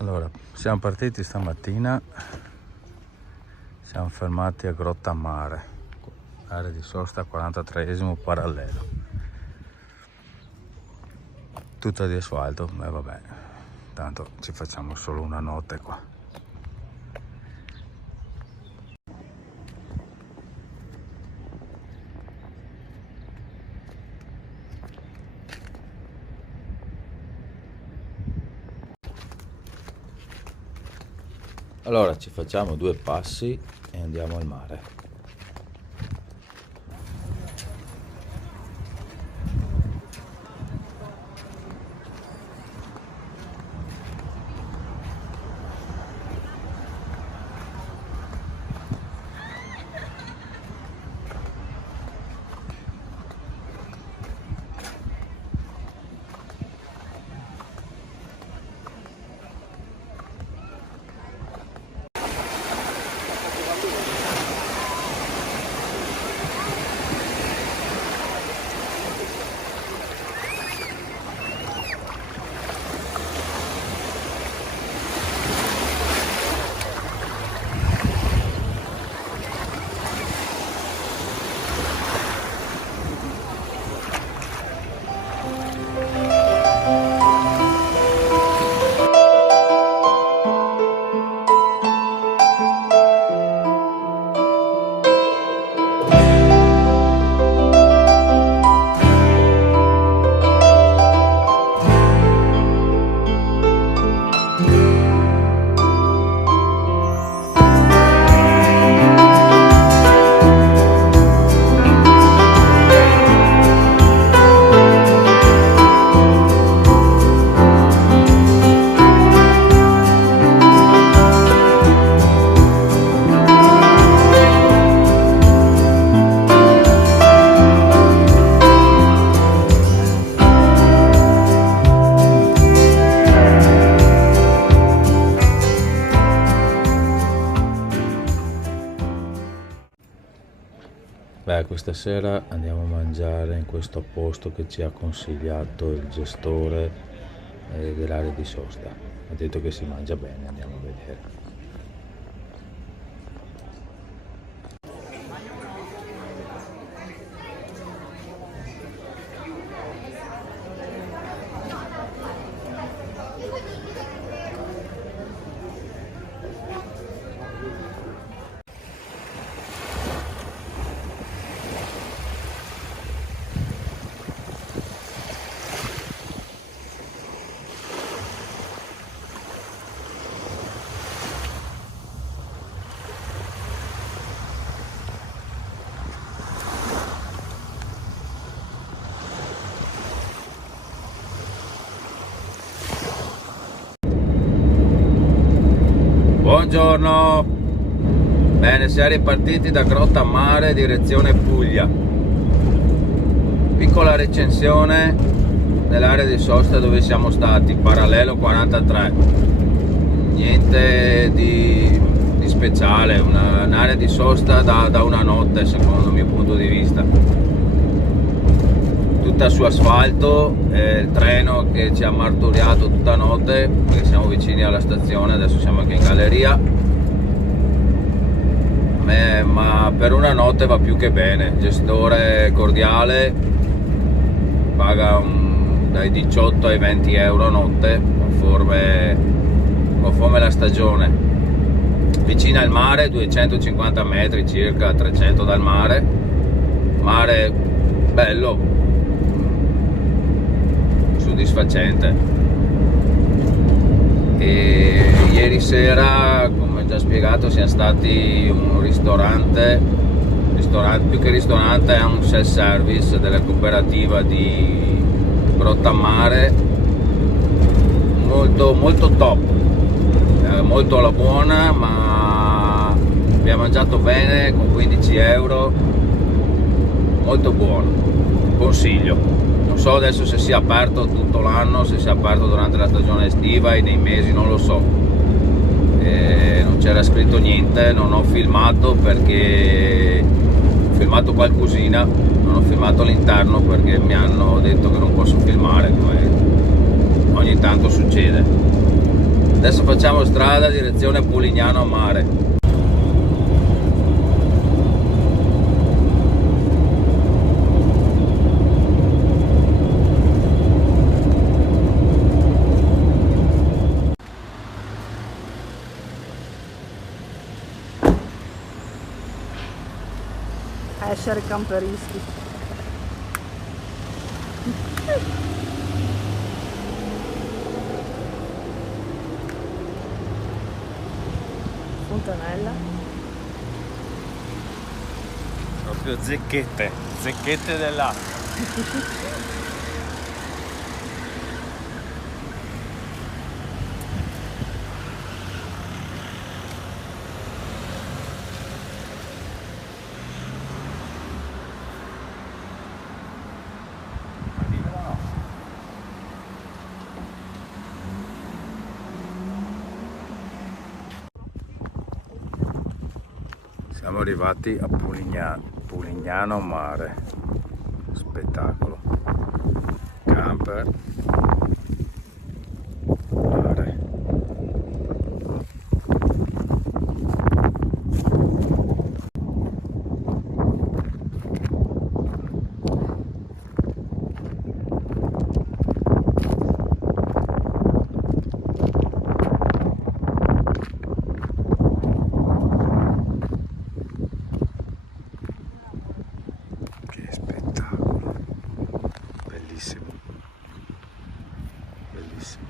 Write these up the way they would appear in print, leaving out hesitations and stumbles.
Allora, siamo partiti stamattina, siamo fermati a Grottammare, area di sosta 43esimo parallelo, tutta di asfalto, e vabbè, tanto ci facciamo solo una notte qua. Allora ci facciamo 2 passi e andiamo al mare. Beh, questa sera andiamo a mangiare in questo posto che ci ha consigliato il gestore dell'area di sosta. Ha detto che si mangia bene, andiamo a vedere. Buongiorno, bene, siamo ripartiti da Grottammare direzione Puglia. Piccola recensione dell'area di sosta dove siamo stati, parallelo 43, niente di speciale, un'area di sosta da una notte secondo il mio punto di vista, tutta su asfalto, il treno che ci ha martoriato tutta notte perché siamo vicini alla stazione, adesso siamo anche in galleria, ma per una notte va più che bene, gestore cordiale, paga dai 18 ai 20 euro a notte conforme la stagione, vicina al mare, 250 metri circa, 300 dal mare bello, soddisfacente. E ieri sera, come già spiegato, siamo stati in un ristorante, più che ristorante è un self service della cooperativa di Grottammare, molto top, molto alla buona, ma abbiamo mangiato bene con 15 euro, molto buono, consiglio. Non so adesso se sia aperto tutto l'anno, se sia aperto durante la stagione estiva e nei mesi, non lo so, non c'era scritto niente, non ho filmato perché ho filmato qualcosina, non ho filmato all'interno perché mi hanno detto che non posso filmare, come ogni tanto succede. Adesso facciamo strada direzione Polignano a Mare. Essere camperisti. Fontanella. Proprio zecchette dell'acqua. Siamo arrivati a Polignano a Mare, spettacolo, camper, mare. Che spettacolo, bellissimo, bellissimo.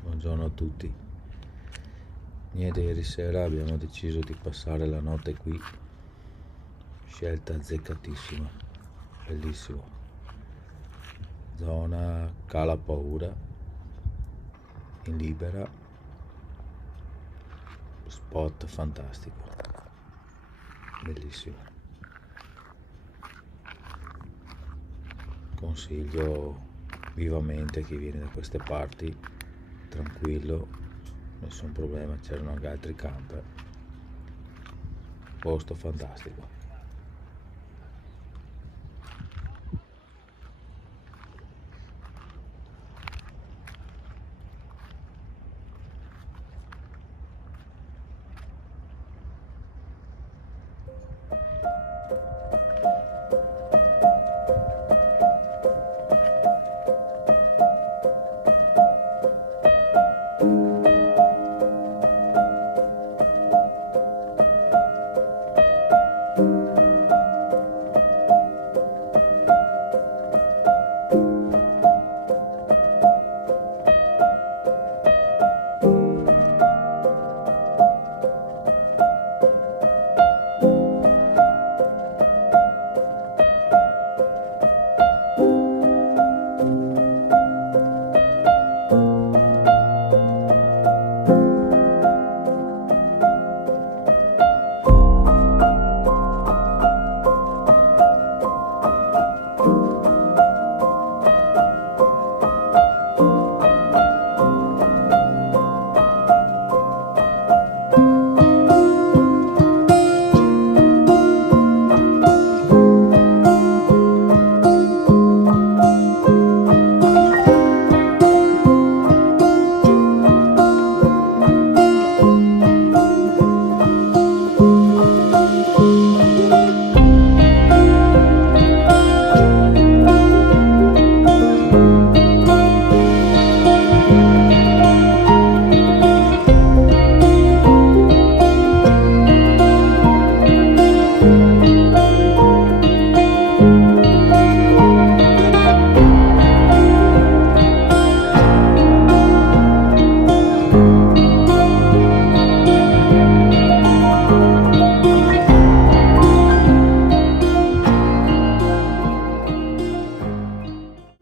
Buongiorno a tutti. Niente, ieri sera abbiamo deciso di passare la notte qui, scelta azzeccatissima, bellissimo, zona Cala Paura, in libera, spot fantastico, bellissimo. Consiglio vivamente a chi viene da queste parti, tranquillo, nessun problema, c'erano anche altri camper, posto fantastico.